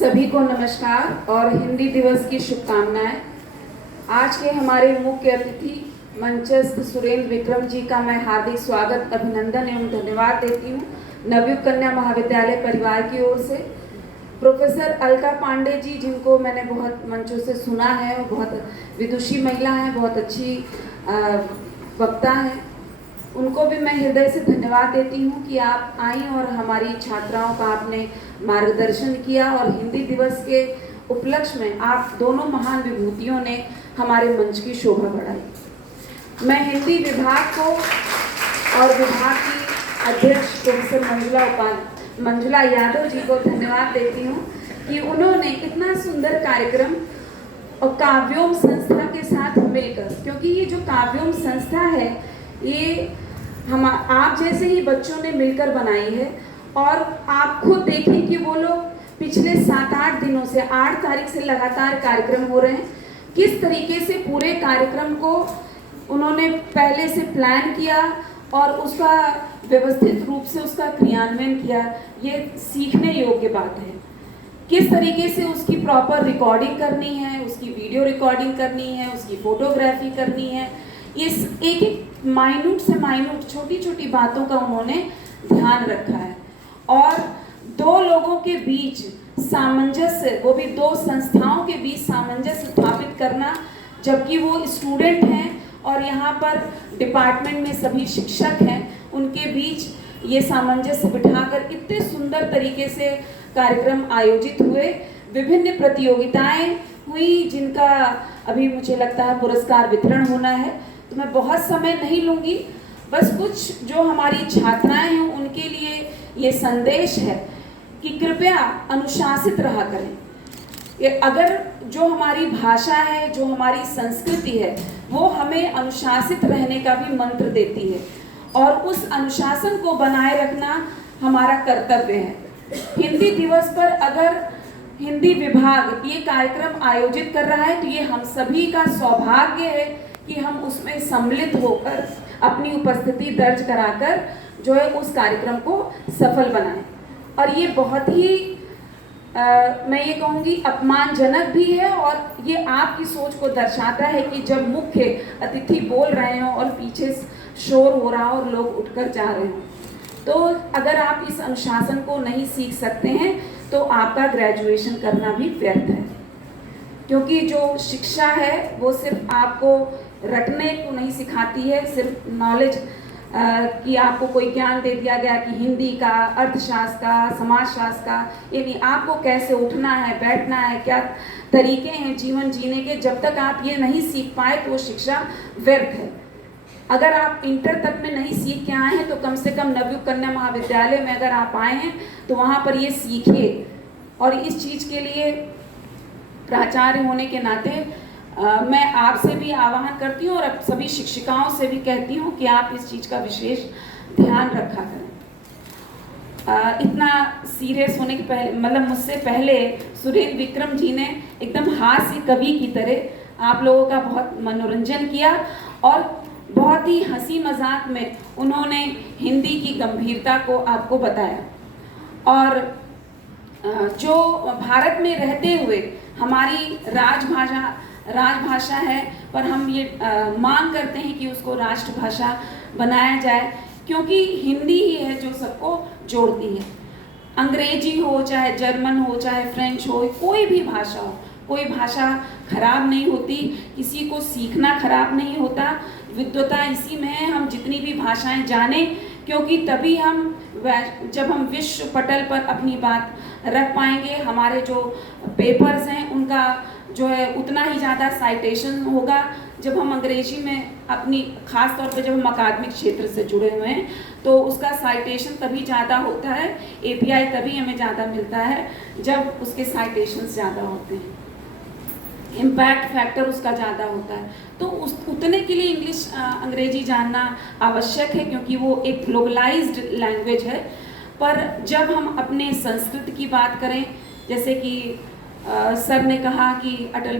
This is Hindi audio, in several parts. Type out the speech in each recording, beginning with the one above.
सभी को नमस्कार और हिंदी दिवस की शुभकामनाएं। आज के हमारे मुख्य अतिथि मंचस्थ सुरेंद्र विक्रम जी का मैं हार्दिक स्वागत, अभिनंदन एवं धन्यवाद देती हूँ नवयुग कन्या महाविद्यालय परिवार की ओर से। प्रोफेसर अलका पांडे जी, जिनको मैंने बहुत मंचों से सुना है, वो बहुत विदुषी महिला हैं, बहुत अच्छी वक्ता हैं, उनको भी मैं हृदय से धन्यवाद देती हूँ कि आप आई और हमारी छात्राओं का आपने मार्गदर्शन किया और हिंदी दिवस के उपलक्ष्य में आप दोनों महान विभूतियों ने हमारे मंच की शोभा बढ़ाई। मैं हिंदी विभाग को और विभाग की अध्यक्ष प्रोफेसर मंजुला यादव जी को धन्यवाद देती हूँ कि उन्होंने इतना सुंदर कार्यक्रम और काव्योम संस्था के साथ मिलकर, क्योंकि ये जो काव्योम संस्था है ये हम आप जैसे ही बच्चों ने मिलकर बनाई है। और आप खुद देखिए कि वो लोग पिछले 7-8 दिनों से 8 तारीख से लगातार कार्यक्रम हो रहे हैं। किस तरीके से पूरे कार्यक्रम को उन्होंने पहले से प्लान किया और उसका व्यवस्थित रूप से उसका क्रियान्वयन किया, ये सीखने योग्य बात है। किस तरीके से उसकी प्रॉपर रिकॉर्डिंग करनी है, उसकी वीडियो रिकॉर्डिंग करनी है, उसकी फोटोग्राफी करनी है, इस एक एक माइन्यूट से माइन्यूट छोटी छोटी बातों का उन्होंने ध्यान रखा है। और दो लोगों के बीच सामंजस्य, वो भी दो संस्थाओं के बीच सामंजस्य स्थापित करना, जबकि वो स्टूडेंट हैं और यहाँ पर डिपार्टमेंट में सभी शिक्षक हैं, उनके बीच ये सामंजस्य बिठाकर इतने सुंदर तरीके से कार्यक्रम आयोजित हुए। विभिन्न प्रतियोगिताएं हुई जिनका अभी मुझे लगता है पुरस्कार वितरण होना है, तो मैं बहुत समय नहीं लूँगी। बस कुछ जो हमारी छात्राएं हैं उनके लिए ये संदेश है कि कृपया अनुशासित रहा करें। अगर जो हमारी भाषा है, जो हमारी संस्कृति है, वो हमें अनुशासित रहने का भी मंत्र देती है और उस अनुशासन को बनाए रखना हमारा कर्तव्य है। हिंदी दिवस पर अगर हिंदी विभाग ये कार्यक्रम आयोजित कर रहा है तो ये हम सभी का सौभाग्य है कि हम उसमें सम्मिलित होकर अपनी उपस्थिति दर्ज कराकर जो है उस कार्यक्रम को सफल बनाएं। और ये बहुत ही मैं ये कहूँगी अपमानजनक भी है और ये आपकी सोच को दर्शाता है कि जब मुख्य अतिथि बोल रहे हों और पीछे शोर हो रहा हो और लोग उठकर जा रहे हों, तो अगर आप इस अनुशासन को नहीं सीख सकते हैं तो आपका ग्रेजुएशन करना भी व्यर्थ है। क्योंकि जो शिक्षा है वो सिर्फ आपको रटने को नहीं सिखाती है, सिर्फ नॉलेज कि आपको कोई ज्ञान दे दिया गया कि हिंदी का, अर्थशास्त्र का, समाजशास्त्र का, यानी आपको कैसे उठना है, बैठना है, क्या तरीके हैं जीवन जीने के, जब तक आप ये नहीं सीख पाए तो वो शिक्षा व्यर्थ है। अगर आप इंटर तक में नहीं सीख के आए हैं तो कम से कम नवयुग कन्या महाविद्यालय में अगर आप आए हैं तो वहाँ पर ये सीखिए। और इस चीज़ के लिए प्राचार्य होने के नाते मैं आपसे भी आह्वान करती हूँ और अब सभी शिक्षिकाओं से भी कहती हूँ कि आप इस चीज़ का विशेष ध्यान रखा करें। इतना सीरियस होने के पहले, मतलब मुझसे पहले सुरेंद्र विक्रम जी ने एकदम हास्य कवि की तरह आप लोगों का बहुत मनोरंजन किया और बहुत ही हंसी मजाक में उन्होंने हिंदी की गंभीरता को आपको बताया। और जो भारत में रहते हुए हमारी राजभाषा है, पर हम ये मांग करते हैं कि उसको राष्ट्रभाषा बनाया जाए, क्योंकि हिंदी ही है जो सबको जोड़ती है। अंग्रेजी हो, चाहे जर्मन हो, चाहे फ्रेंच हो, कोई भी भाषा हो, कोई भाषा खराब नहीं होती, किसी को सीखना खराब नहीं होता। विद्वता इसी में है हम जितनी भी भाषाएं जानें, क्योंकि तभी हम जब हम विश्व पटल पर अपनी बात रख पाएंगे, हमारे जो पेपर्स हैं उनका जो है उतना ही ज़्यादा साइटेशन होगा। जब हम अंग्रेजी में अपनी, ख़ास तौर पे जब हम अकादमिक क्षेत्र से जुड़े हुए हैं तो उसका साइटेशन तभी ज़्यादा होता है, एपीआई तभी हमें ज़्यादा मिलता है जब उसके साइटेशंस ज़्यादा होते हैं, इम्पैक्ट फैक्टर उसका ज़्यादा होता है। तो उतने के लिए इंग्लिश अंग्रेजी जानना आवश्यक है, क्योंकि वो एक ग्लोबलाइज्ड लैंग्वेज है। पर जब हम अपने संस्कृत की बात करें, जैसे कि सर ने कहा कि अलका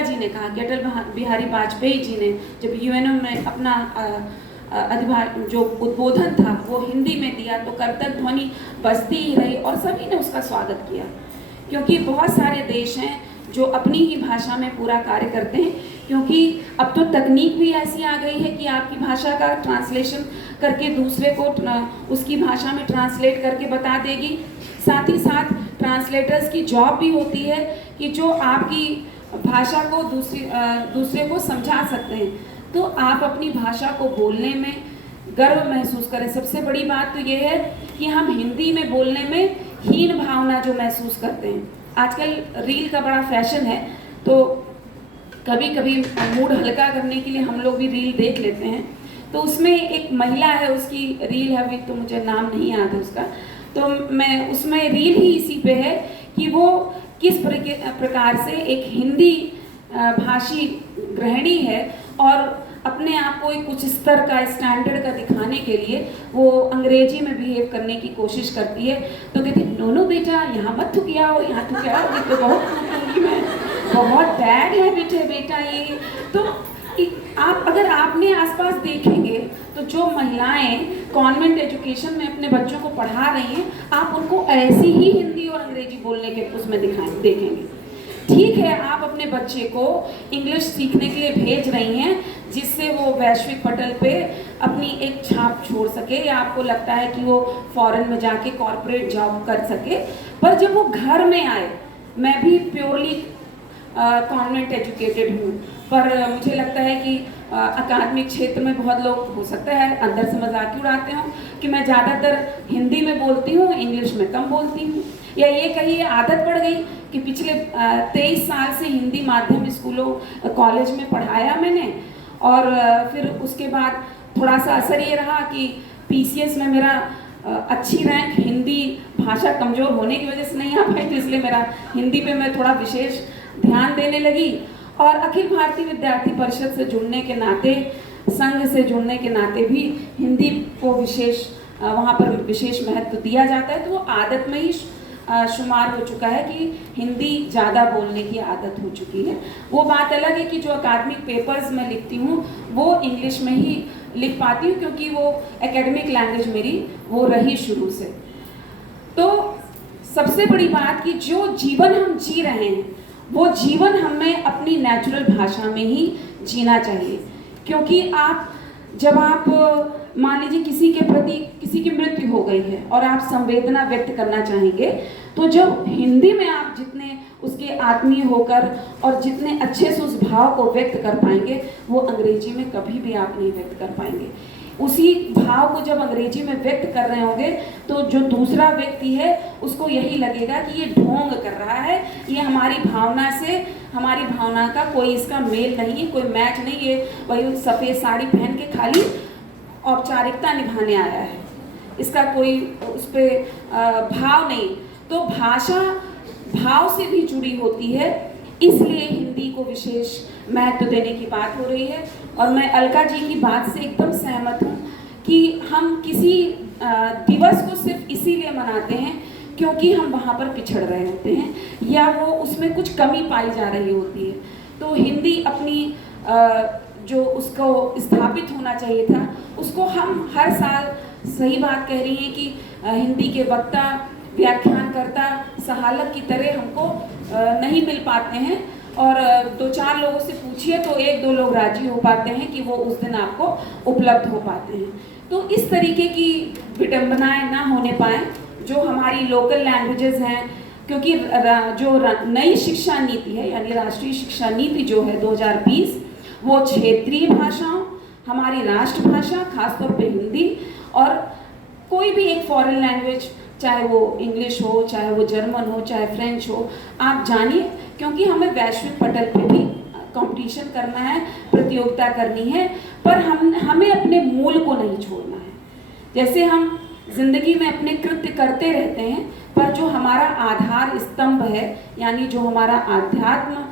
जी ने कहा कि अटल बिहारी वाजपेयी जी ने जब यूएनओ में अपना जो उद्बोधन था वो हिंदी में दिया, तो कर्तव्य ध्वनि बजती ही रही और सभी ने उसका स्वागत किया। क्योंकि बहुत सारे देश हैं जो अपनी ही भाषा में पूरा कार्य करते हैं, क्योंकि अब तो तकनीक भी ऐसी आ गई है कि आपकी भाषा का ट्रांसलेशन करके दूसरे को उसकी भाषा में ट्रांसलेट करके बता देगी। साथ ही साथ ट्रांसलेटर्स की जॉब भी होती है कि जो आपकी भाषा को दूसरे को समझा सकते हैं। तो आप अपनी भाषा को बोलने में गर्व महसूस करें। सबसे बड़ी बात तो ये है कि हम हिंदी में बोलने में हीन भावना जो महसूस करते हैं, आजकल रील का बड़ा फैशन है, तो कभी कभी मूड हल्का करने के लिए हम लोग भी रील देख लेते हैं। तो उसमें एक महिला है, उसकी रील है, अभी तो मुझे नाम नहीं याद है उसका, तो मैं उसमें रील ही इसी पे है कि वो किस प्रकार से एक हिंदी भाषी गृहिणी है और अपने आप को एक उच्च स्तर का स्टैंडर्ड का दिखाने के लिए वो अंग्रेजी में बिहेव करने की कोशिश करती है। तो कहती है, नो बेटा यहाँ मत थूकिया हो, यहाँ थूकिया हो, ये तो बहुत थूकूंगी मैं, बहुत बैड है बेटा ये। तो आप अगर आपने आसपास देखेंगे तो जो महिलाएं कॉन्वेंट एजुकेशन में अपने बच्चों को पढ़ा रही हैं, आप उनको ऐसी ही हिंदी और अंग्रेजी बोलने के उसमें देखेंगे। ठीक है, आप अपने बच्चे को इंग्लिश सीखने के लिए भेज रही हैं जिससे वो वैश्विक पटल पे अपनी एक छाप छोड़ सके, या आपको लगता है कि वो फॉरेन में जाके कॉर्पोरेट जॉब कर सके, पर जब वो घर में आए, मैं भी प्योरली कॉन्वेंट एजुकेटेड हूँ, पर मुझे लगता है कि अकादमिक क्षेत्र में बहुत लोग हो सकता है अंदर से मजाक उड़ाते हों कि मैं ज़्यादातर हिंदी में बोलती हूँ, इंग्लिश में कम बोलती हूँ, या ये कहिए आदत पड़ गई कि पिछले 23 साल से हिंदी माध्यम स्कूलों कॉलेज में पढ़ाया मैंने, और फिर उसके बाद थोड़ा सा असर ये रहा कि पीसीएस में मेरा अच्छी रैंक हिंदी भाषा कमज़ोर होने की वजह से नहीं आ पाई, तो इसलिए मेरा हिंदी पे मैं थोड़ा विशेष ध्यान देने लगी। और अखिल भारतीय विद्यार्थी परिषद से जुड़ने के नाते, संघ से जुड़ने के नाते भी हिंदी को विशेष वहाँ पर विशेष महत्व दिया जाता है, तो वो आदत में ही शुमार हो चुका है कि हिंदी ज़्यादा बोलने की आदत हो चुकी है। वो बात अलग है कि जो अकादमिक पेपर्स मैं लिखती हूँ वो इंग्लिश में ही लिख पाती हूँ, क्योंकि वो एकेडमिक लैंग्वेज मेरी वो रही शुरू से। तो सबसे बड़ी बात कि जो जीवन हम जी रहे हैं वो जीवन हमें अपनी नेचुरल भाषा में ही जीना चाहिए। क्योंकि जब आप मान लीजिए किसी के प्रति किसी की मृत्यु हो गई है और आप संवेदना व्यक्त करना चाहेंगे, तो जब हिंदी में आप जितने उसके आत्मीय होकर और जितने अच्छे से उस भाव को व्यक्त कर पाएंगे, वो अंग्रेजी में कभी भी आप नहीं व्यक्त कर पाएंगे। उसी भाव को जब अंग्रेजी में व्यक्त कर रहे होंगे तो जो दूसरा व्यक्ति है उसको यही लगेगा कि ये ढोंग कर रहा है, ये हमारी भावना का कोई इसका मेल नहीं है, कोई मैच नहीं है, वही सफ़ेद साड़ी पहन के खाली औपचारिकता निभाने आया है, इसका कोई उस पर भाव नहीं। तो भाषा भाव से भी जुड़ी होती है, इसलिए हिंदी को विशेष महत्व देने की बात हो रही है। और मैं अलका जी की बात से एकदम सहमत हूँ कि हम किसी दिवस को सिर्फ इसीलिए मनाते हैं क्योंकि हम वहाँ पर पिछड़ रहे होते हैं या वो उसमें कुछ कमी पाई जा रही होती है। तो हिंदी अपनी जो उसको स्थापित होना चाहिए था उसको हम हर साल, सही बात कह रही हैं कि हिंदी के वक्ता, व्याख्यानकर्ता, सहालक की तरह हमको नहीं मिल पाते हैं, और 2-4 लोगों से पूछिए तो 1-2 लोग राजी हो पाते हैं कि वो उस दिन आपको उपलब्ध हो पाते हैं। तो इस तरीके की विडंबनाएं ना होने पाए जो हमारी लोकल लैंग्वेजेस हैं, क्योंकि जो नई शिक्षा नीति है यानी राष्ट्रीय शिक्षा नीति जो है 2020, वो क्षेत्रीय भाषाओं, हमारी राष्ट्रभाषा खासतौर पे हिंदी और कोई भी एक फॉरेन लैंग्वेज, चाहे वो इंग्लिश हो, चाहे वो जर्मन हो, चाहे फ्रेंच हो, आप जानिए, क्योंकि हमें वैश्विक पटल पे भी कंपटीशन करना है, प्रतियोगिता करनी है, पर हमें अपने मूल को नहीं छोड़ना है। जैसे हम जिंदगी में अपने कृत्य करते रहते हैं, पर जो हमारा आधार स्तंभ है यानी जो हमारा आध्यात्म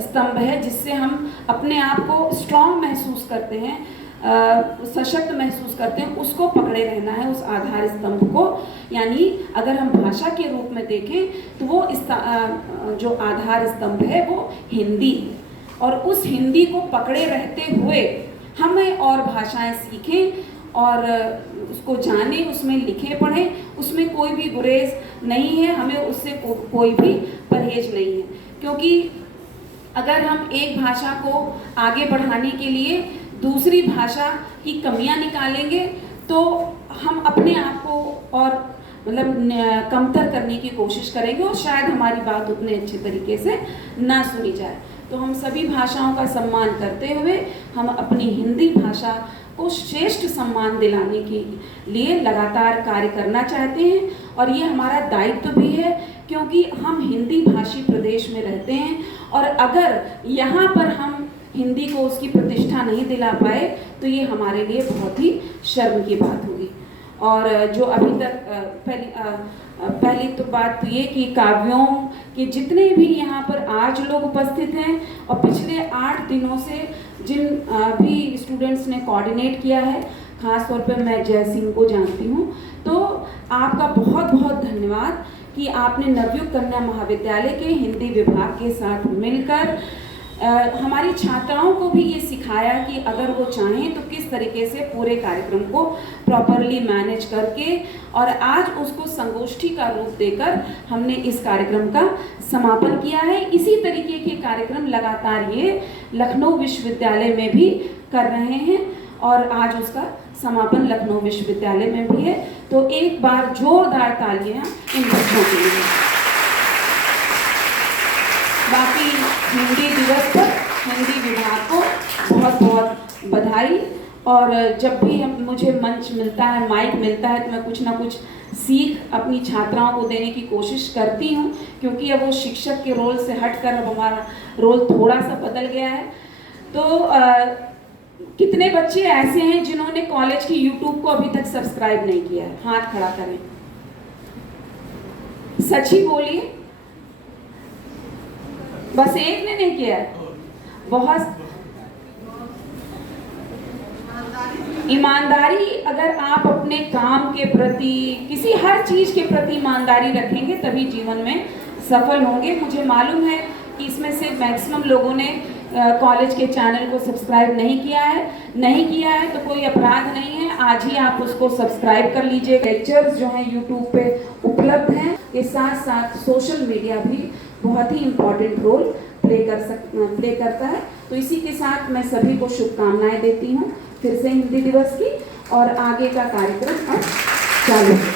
स्तंभ है, जिससे हम अपने आप को स्ट्रॉन्ग महसूस करते हैं, सशक्त महसूस करते हैं, उसको पकड़े रहना है, उस आधार स्तंभ को। यानी अगर हम भाषा के रूप में देखें तो वो जो आधार स्तंभ है वो हिंदी है, और उस हिंदी को पकड़े रहते हुए हमें और भाषाएं सीखें और उसको जानें, उसमें लिखें पढ़ें, उसमें कोई भी गुरेज नहीं है, हमें उससे कोई भी परहेज नहीं है। क्योंकि अगर हम एक भाषा को आगे बढ़ाने के लिए दूसरी भाषा की कमियां निकालेंगे तो हम अपने आप को और मतलब कमतर करने की कोशिश करेंगे और शायद हमारी बात उतने अच्छे तरीके से ना सुनी जाए। तो हम सभी भाषाओं का सम्मान करते हुए हम अपनी हिंदी भाषा को श्रेष्ठ सम्मान दिलाने के लिए लगातार कार्य करना चाहते हैं और ये हमारा दायित्व भी है, क्योंकि हम हिंदी भाषी प्रदेश में रहते हैं और अगर यहाँ पर हम हिंदी को उसकी प्रतिष्ठा नहीं दिला पाए तो ये हमारे लिए बहुत ही शर्म की बात होगी। और जो अभी तक पहली तो बात तो ये कि काव्यों के जितने भी यहाँ पर आज लोग उपस्थित हैं और पिछले 8 दिनों से जिन भी स्टूडेंट्स ने कोऑर्डिनेट किया है, ख़ास तौर पर मैं जय सिंह को जानती हूँ, तो आपका बहुत बहुत धन्यवाद कि आपने नवयुग कन्या महाविद्यालय के हिंदी विभाग के साथ मिलकर हमारी छात्राओं को भी ये सिखाया कि अगर वो चाहें तो किस तरीके से पूरे कार्यक्रम को प्रॉपरली मैनेज करके, और आज उसको संगोष्ठी का रूप देकर हमने इस कार्यक्रम का समापन किया है। इसी तरीके के कार्यक्रम लगातार ये लखनऊ विश्वविद्यालय में भी कर रहे हैं और आज उसका समापन लखनऊ विश्वविद्यालय में भी है। तो एक बार जोरदार तालियां इन बच्चों के लिए। बाकी हिंदी दिवस पर हिंदी विभाग को बहुत बहुत बधाई। और जब भी मुझे मंच मिलता है, माइक मिलता है, तो मैं कुछ ना कुछ सीख अपनी छात्राओं को देने की कोशिश करती हूँ, क्योंकि अब वो शिक्षक के रोल से हटकर अब हमारा रोल थोड़ा सा बदल गया है। तो कितने बच्चे ऐसे हैं जिन्होंने कॉलेज की यूट्यूब को अभी तक सब्सक्राइब नहीं किया है? हाथ खड़ा करें, सच ही बोलिए। बस एक ने नहीं किया है। बहुत ईमानदारी, अगर आप अपने काम के प्रति, किसी हर चीज के प्रति ईमानदारी रखेंगे तभी जीवन में सफल होंगे। मुझे मालूम है कि इसमें से मैक्सिमम लोगों ने कॉलेज के चैनल को सब्सक्राइब नहीं किया है तो कोई अपराध नहीं है, आज ही आप उसको सब्सक्राइब कर लीजिए। लेक्चर्स जो हैं यूट्यूब पे उपलब्ध हैं। के साथ साथ सोशल मीडिया भी बहुत ही इम्पोर्टेंट रोल प्ले करता है। तो इसी के साथ मैं सभी को शुभकामनाएं देती हूँ फिर से हिंदी दिवस की, और आगे का कार्यक्रम अब चालू है।